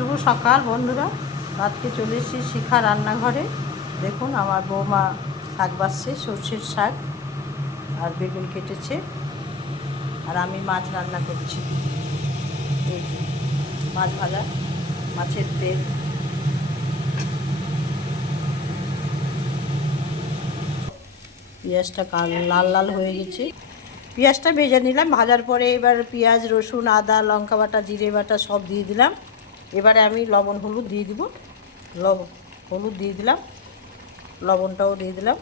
শুভ সকাল বন্ধুরা। আজকে চলে এসেছি শিখা রান্নাঘরে। দেখুন আমার বৌমা শাক বাছছে, সর্ষের শাক আর বেগুন কেটেছে, আর আমি মাছ রান্না করছি। এই যে মাছ ভাজা, মাছের তেল, পেঁয়াজটা লাল লাল হয়ে গেছে। পেঁয়াজটা ভেজে নিলাম, ভাজার পরে এবার পেঁয়াজ, রসুন, আদা, লঙ্কা বাটা, জিরে বাটা সব দিয়ে দিলাম। এবারে আমি লবণ হলুদ দিয়ে দিব, হলুদ দিয়ে দিলাম, লবণটাও দিয়ে দিলাম।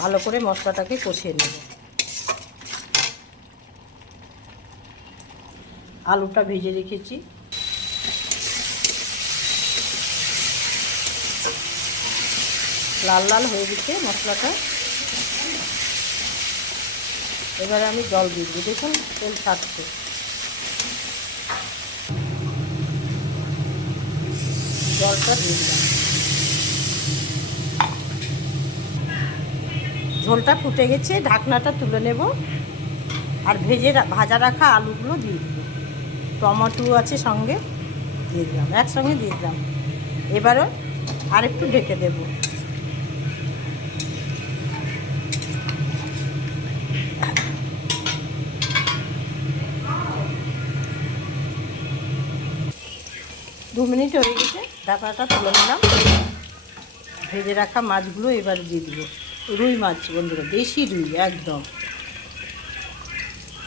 ভালো করে মশলাটাকে কষিয়ে নেব। আলুটা ভেজে রেখেছি, লাল লাল হয়ে গেছে মশলাটা। এবারে আমি জল দিয়ে দিই, দেখুন তেল ছাড়ছে। জলটা দিয়ে দিলাম, ঝোলটা ফুটে গেছে, ঢাকনাটা তুলে নেব। আর ভাজা রাখা আলুগুলো দিয়ে দেবো, টমেটো আছে সঙ্গে দিয়ে দিলাম, একসঙ্গে দিয়ে দিলাম। এবারও আরেকটু ঢেকে দেব। দু মিনিট হয়ে গেছে, ঢাকাটা তুলে নিলাম। ভেজে রাখা মাছগুলো এবার দিয়ে দিব। রুই মাছ বন্ধুরা, দেশি রুই একদম,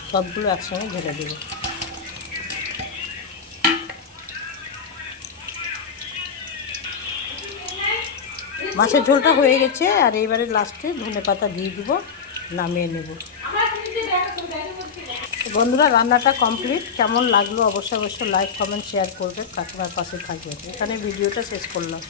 সবগুলো একসঙ্গে ঢেলে দেবো। মাছের ঝোলটা হয়ে গেছে, আর এইবারে লাস্টে ধনেপাতা দিয়ে দিব, নামিয়ে নেব। বন্ধুরা রান্নাটা কমপ্লিট। কেমন লাগলো অবশ্যই লাইক, কমেন্ট, শেয়ার করবে, কাকিমার পাশে থাকবে। এখানে ভিডিওটা শেষ করলাম।